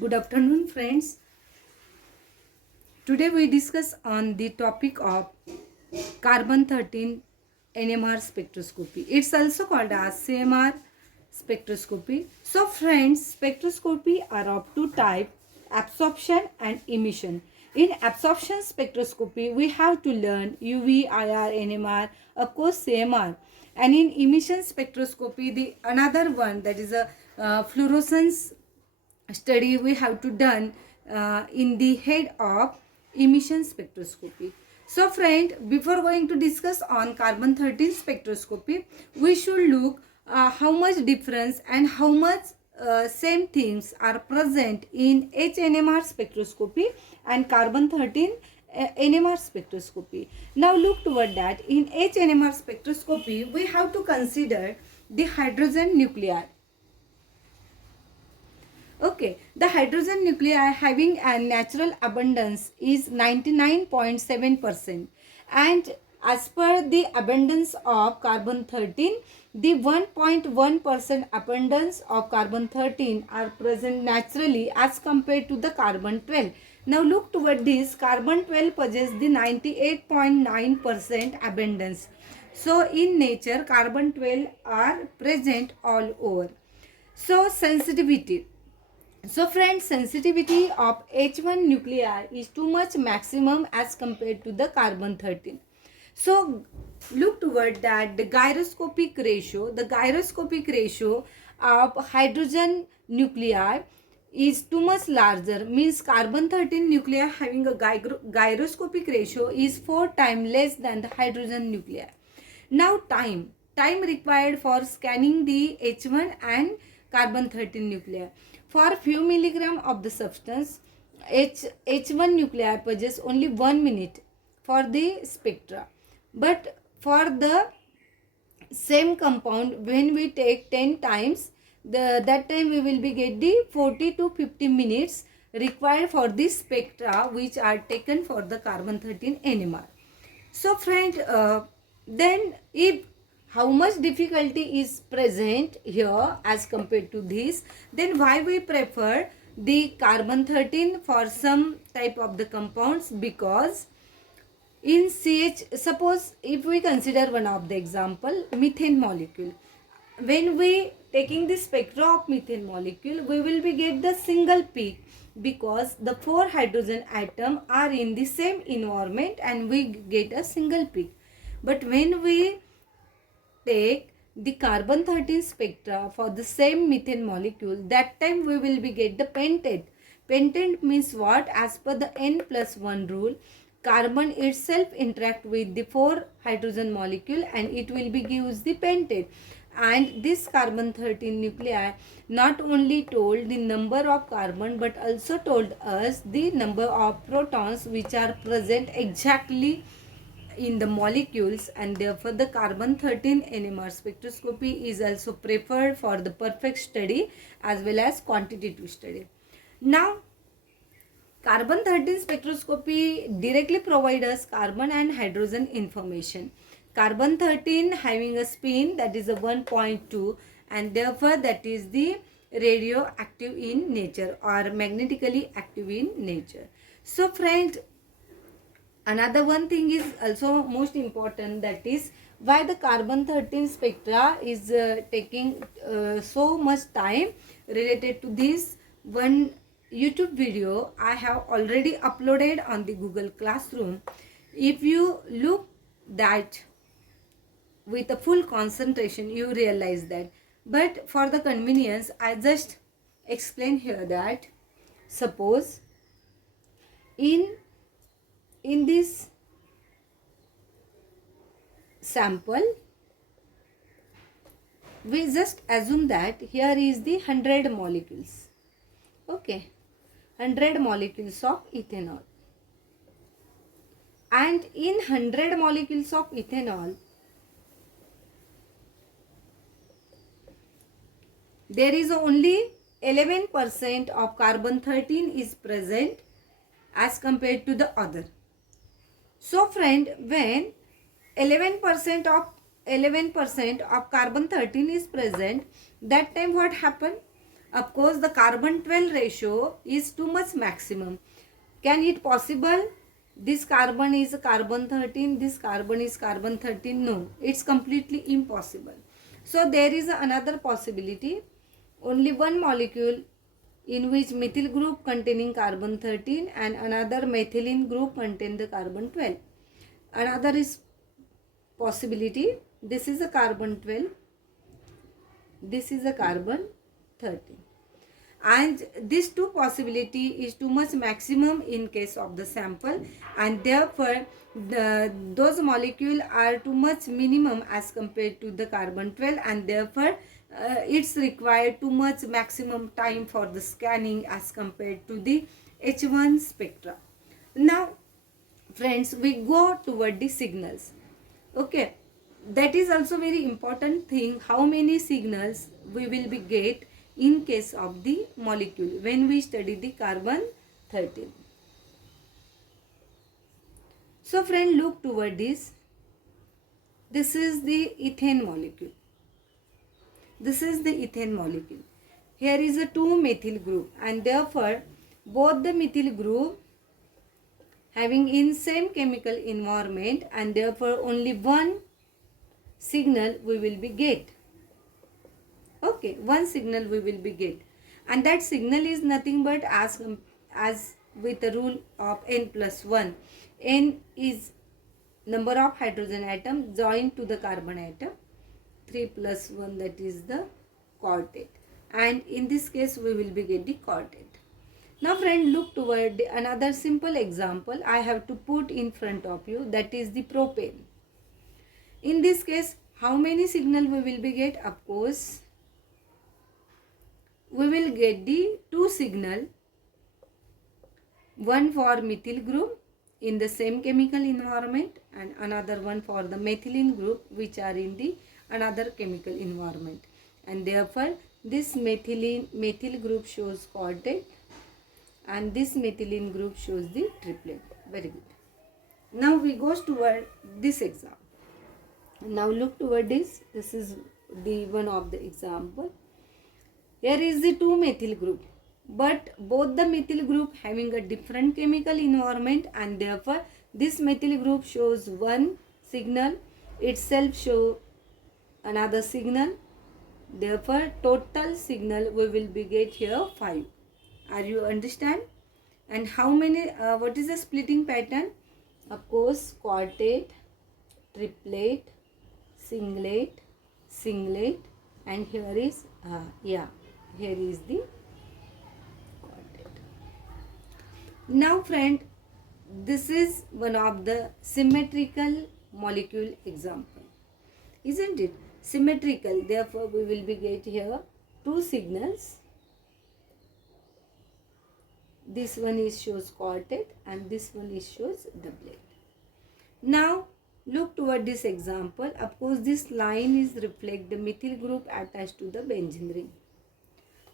Good afternoon, friends. Today we discuss on the topic of carbon 13 NMR spectroscopy. It's also called as CMR spectroscopy. So, friends, spectroscopy are of two types: absorption and emission. In absorption spectroscopy, we have to learn UV, IR, NMR, of course CMR. And in emission spectroscopy, the another one, that is a fluorescence study we have to done in the head of emission spectroscopy. So friend, before going to discuss on carbon 13 spectroscopy, we should look how much difference and how much same things are present in HNMR spectroscopy and carbon 13 NMR spectroscopy. Now look toward that. In HNMR spectroscopy, we have to consider the hydrogen nuclei. Okay, the hydrogen nuclei having a natural abundance is 99.7%, and as per the abundance of carbon 13, the 1.1% abundance of carbon 13 are present naturally as compared to the carbon 12. Now look toward this. Carbon 12 possesses the 98.9% abundance. So in nature, carbon 12 are present all over. So sensitivity. So friends, sensitivity of H1 nuclei is too much maximum as compared to the carbon 13. So look toward that the gyroscopic ratio of hydrogen nuclei is too much larger, means carbon 13 nuclei having a gyroscopic ratio is 4 times less than the hydrogen nuclei. Now time required for scanning the H1 and carbon 13 nuclei. For few milligram of the substance, H1 nuclei possess only 1 minute for the spectra. But for the same compound, when we take 10 times, that time we will be get the 40 to 50 minutes required for the spectra which are taken for the carbon 13 NMR. So friend, then if how much difficulty is present here as compared to this, then why we prefer the carbon 13 for some type of the compounds? Because in CH, suppose if we consider one of the example, methane molecule. When we taking the spectra of methane molecule, we will be get the single peak because the 4 hydrogen atom are in the same environment and we get a single peak. But when we take the carbon 13 spectra for the same methane molecule, that time we will be get the pentate. Pentate means what? As per the n plus 1 rule, carbon itself interact with the 4 hydrogen molecule and it will be gives the pentate. And this carbon 13 nuclei not only told the number of carbon but also told us the number of protons which are present exactly in the molecules, and therefore the carbon 13 NMR spectroscopy is also preferred for the perfect study as well as quantitative study. Now carbon 13 spectroscopy directly provides us carbon and hydrogen information. Carbon 13 having a spin that is a 1.2 and therefore that is the radioactive in nature or magnetically active in nature. So friend, another one thing is also most important, that is why the carbon 13 spectra is taking so much time. Related to this, one YouTube video I have already uploaded on the Google Classroom. If you look that with a full concentration, you realize that. But for the convenience, I just explain here that suppose in this sample, we just assume that here is the 100 molecules. Okay, 100 molecules of ethanol, and in 100 molecules of ethanol there is only 11% of carbon 13 is present as compared to the other. So friend, when 11% of carbon 13 is present, that time what happened? Of course, the carbon-12 ratio is too much maximum. Can it possible? This carbon is carbon 13, this carbon is carbon 13. No, it's completely impossible. So there is another possibility. Only one molecule in which methyl group containing carbon 13 and another methylene group contain the carbon 12. Another is possibility. This is a carbon 12. This is a carbon 13. And this two possibility is too much maximum in case of the sample, and therefore those molecule are too much minimum as compared to the carbon 12, and therefore it's required too much maximum time for the scanning as compared to the H1 spectra. Now friends, we go toward the signals. Okay, that is also very important thing, how many signals we will be get in case of the molecule when we study the carbon 13. So friend, look toward this. This is the ethane molecule. This is the ethane molecule. Here is a 2-methyl group, and therefore both the methyl group having in same chemical environment, and therefore only one signal we will be get. Okay, one signal we will be get, and that signal is nothing but as with the rule of n plus 1. N is number of hydrogen atom joined to the carbon atom. 3 plus 1, that is the quartet, and in this case we will be get the quartet. Now friend, look toward another simple example I have to put in front of you, that is the propane. In this case, how many signal we will be get? Of course, we will get the 2 signal, one for methyl group in the same chemical environment and another one for the methylene group which are in the another chemical environment, and therefore this methyl group shows quartet and this methylene group shows the triplet. Very good. Now we go toward this example. Now look toward this. This is the one of the example. Here is the 2-methyl group, but both the methyl group having a different chemical environment, and therefore this methyl group shows one signal, itself show another signal. Therefore total signal we will be get here 5. Are you understand? And how many, what is the splitting pattern? Of course, quartet, triplet, singlet, singlet, and here is, here is the quartet. Now friend, this is one of the symmetrical molecule example, isn't it? Symmetrical, therefore we will be get here 2 signals. This one is shows quartet and this one is shows doublet. Now look toward this example. Of course, this line is reflect the methyl group attached to the benzene ring.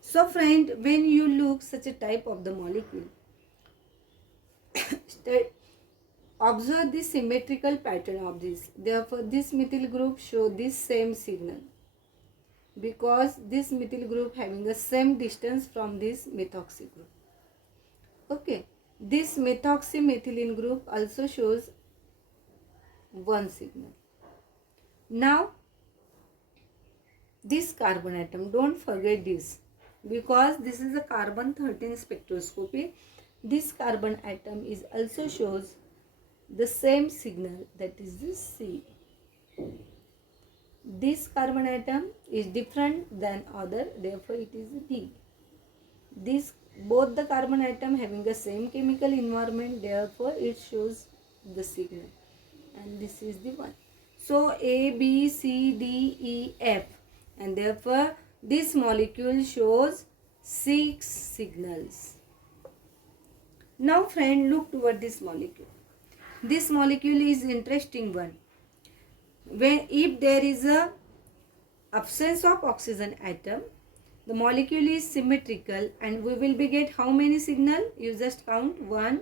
So friend, when you look such a type of the molecule, observe the symmetrical pattern of this. Therefore this methyl group show this same signal because this methyl group having the same distance from this methoxy group. Okay, this methoxymethylene group also shows one signal. Now this carbon atom, don't forget this, because this is a carbon 13 spectroscopy. This carbon atom is also shows the same signal, that is the C. This carbon atom is different than other, therefore it is D. This both the carbon atom having the same chemical environment, therefore it shows the signal, and this is the one. So A, B, C, D, E, F, and therefore this molecule shows 6 signals. Now friend, look toward this molecule. This molecule is interesting one. If there is a absence of oxygen atom, the molecule is symmetrical, and we will be get how many signal? You just count 1,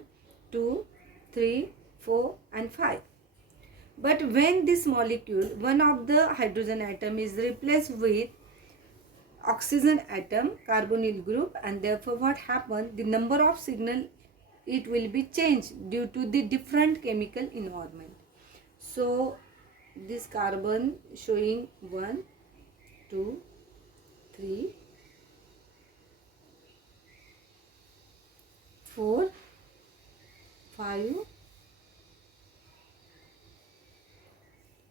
2, 3, 4 and 5. But when this molecule, one of the hydrogen atom is replaced with oxygen atom, carbonyl group, and therefore what happened, the number of signal it will be changed due to the different chemical environment. So this carbon showing 1, 2, 3, 4, 5,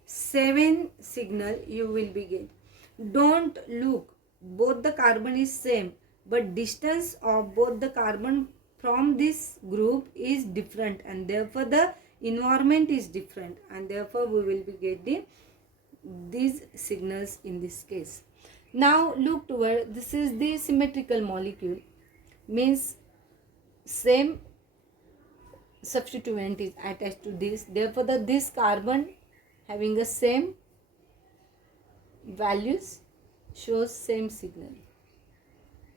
7 signal you will be get. Don't look, both the carbon is same, but distance of both the carbon from this group is different, and therefore the environment is different, and therefore we will be get these signals in this case. Now look toward, this is the symmetrical molecule, means same substituent is attached to this, therefore this carbon having the same values shows same signal,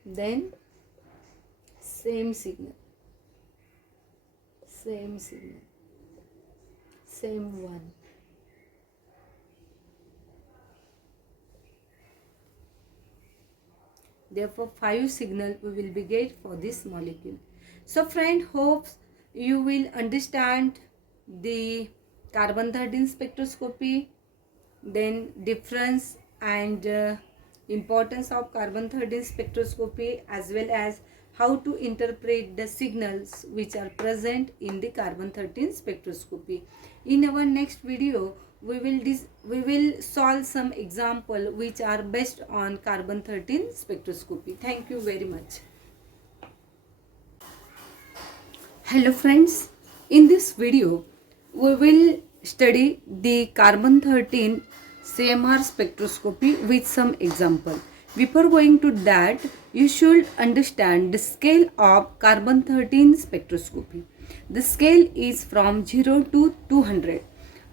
then same signal, same signal, same one. Therefore 5 signal we will be get for this molecule. So friend, hopes you will understand the carbon 13 spectroscopy, then difference and importance of carbon 13 spectroscopy, as well as how to interpret the signals which are present in the carbon 13 spectroscopy. In our next video we will solve some example which are based on carbon 13 spectroscopy. Thank you very much. Hello friends, in this video we will study the carbon 13 CMR spectroscopy with some example. Before going to that, you should understand the scale of carbon 13 spectroscopy. The scale is from 0 to 200,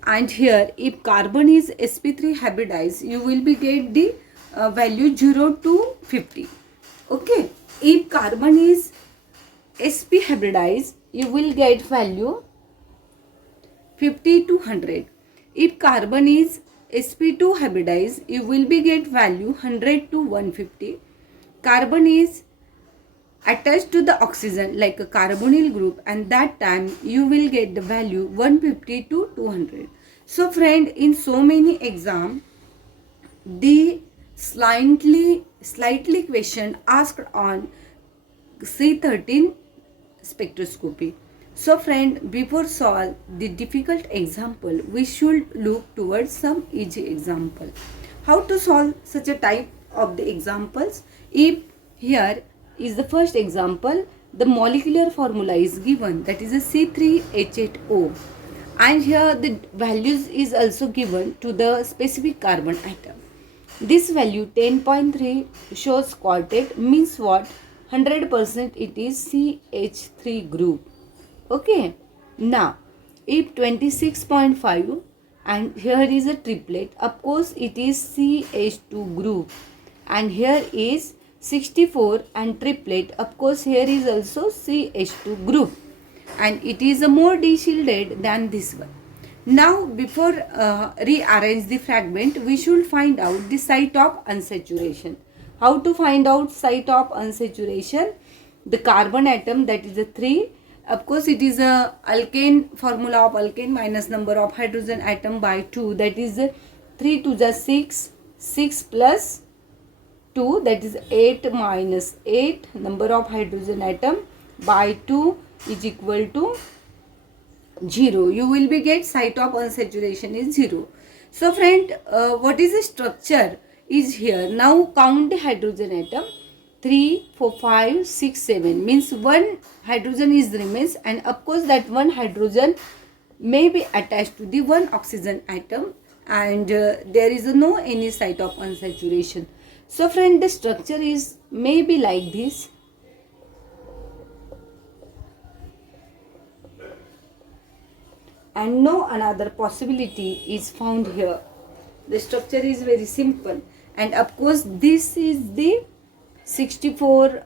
and here if carbon is sp3 hybridized, you will be get the value 0 to 50. Okay, if carbon is sp hybridized, you will get value 50 to 100. If carbon is sp2 hybridized, you will be get value 100 to 150. Carbon is attached to the oxygen like a carbonyl group, and that time you will get the value 150 to 200. So friend, in so many exam, the slightly question asked on C13 spectroscopy. So friend, before solve the difficult example, we should look towards some easy example. How to solve such a type of the examples? If here is the first example, the molecular formula is given, that is a C3H8O, and here the values is also given to the specific carbon atom. This value 10.3 shows quartet, means what? 100% it is CH3 group. Okay, now if 26.5 and here is a triplet, of course it is CH2 group, and here is 64 and triplet, of course here is also CH2 group, and it is a more de-shielded than this one. Now before rearrange the fragment, we should find out the site of unsaturation. How to find out site of unsaturation? The carbon atom, that is a 3. Of course it is a alkane, formula of alkane, minus number of hydrogen atom by 2, that is 3 to the 6, 6 plus 2, that is 8 minus 8, number of hydrogen atom by 2 is equal to 0. You will be get site of unsaturation is 0. So friend, what is the structure is here. Now count the hydrogen atom. 3, 4, 5, 6, 7 means one hydrogen is remains, and of course that one hydrogen may be attached to the one oxygen atom, and there is no any site of unsaturation. So friend, the structure is maybe like this. And no another possibility is found here. The structure is very simple, and of course this is the 64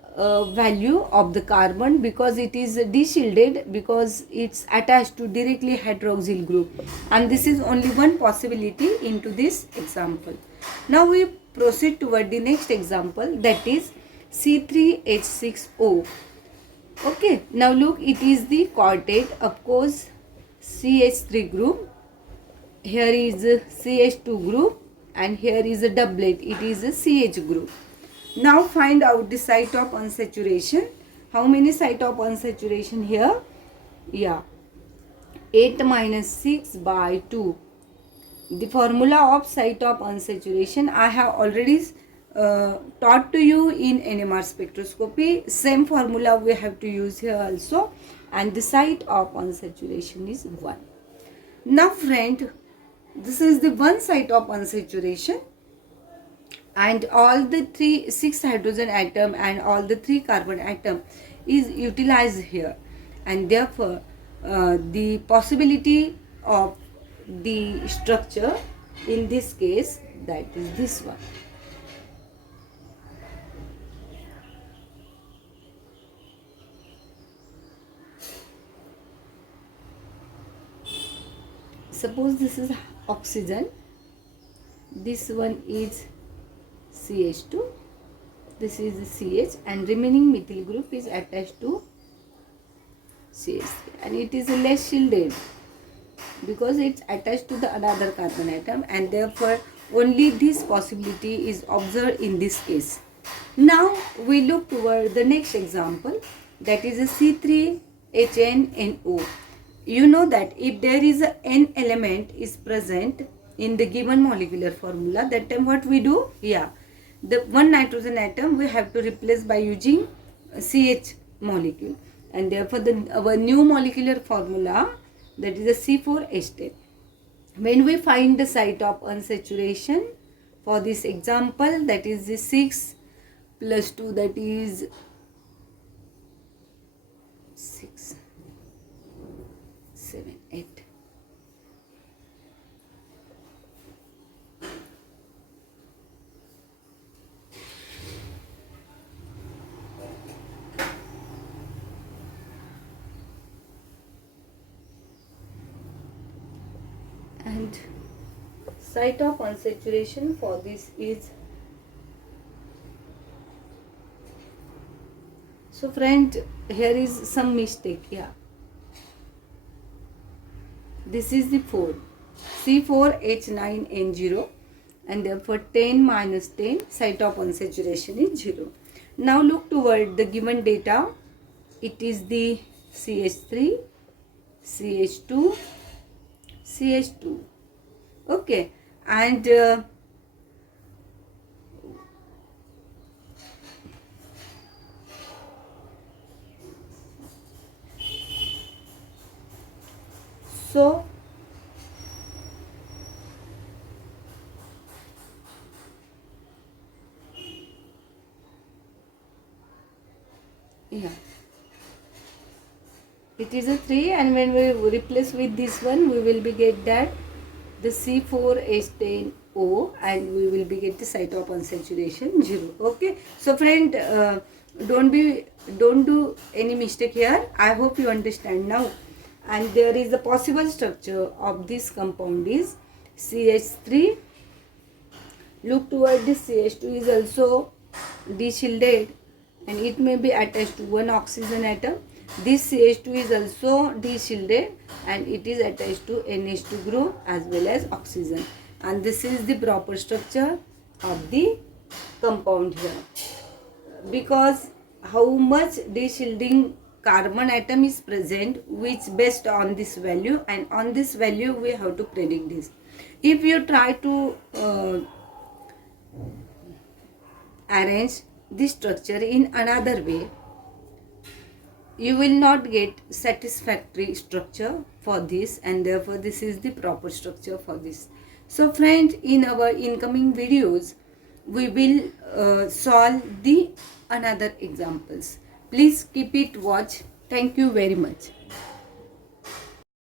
value of the carbon, because it is de-shielded, because it's attached to directly hydroxyl group, and this is only one possibility into this example. Now we proceed toward the next example, that is C3H6O. Okay, now look, it is the quartet, of course CH3 group, here is a CH2 group, and here is a doublet, it is a CH group. Now find out the site of unsaturation. How many site of unsaturation here? Yeah, 8 minus 6 by 2. The formula of site of unsaturation I have already taught to you in NMR spectroscopy. Same formula we have to use here also, and the site of unsaturation is 1. Now friend, this is the one site of unsaturation, and all the 6 hydrogen atom and all the 3 carbon atom is utilized here, and therefore the possibility of the structure in this case, that is this one. Suppose this is oxygen, this one is CH2, this is CH, and remaining methyl group is attached to CH3, and it is less shielded because it's attached to the another carbon atom, and therefore only this possibility is observed in this case. Now we look toward the next example, that is a C3HNNO. You know that if there is a N element is present in the given molecular formula, that time what we do? Yeah, the one nitrogen atom we have to replace by using CH molecule, and therefore our new molecular formula, that is a C4H10. When we find the site of unsaturation for this example, that is the 6 plus 2, that is 6, 7, 8. And site of unsaturation for this is, so friend, here is some mistake. Yeah, this is the 4, C4H9N0, and therefore 10 minus 10, site of unsaturation is 0. Now look toward the given data. It is the CH3, CH2, CH2. Okay, and so yeah, it is a 3, and when we replace with this one, we will be get that the C4H10O, and we will be get the site of unsaturation 0. Okay, so friend, don't do any mistake here. I hope you understand now. And there is a possible structure of this compound is CH3. Look toward this, CH2 is also de-shielded, and it may be attached to one oxygen atom. This CH2 is also de-shielded, and it is attached to NH2 group as well as oxygen. And this is the proper structure of the compound here. Because how much de-shielding carbon atom is present, which based on this value, and on this value we have to predict this. If you try to arrange this structure in another way, you will not get satisfactory structure for this, and therefore this is the proper structure for this. So friends, in our incoming videos we will solve the another examples. Please keep it watch. Thank you very much.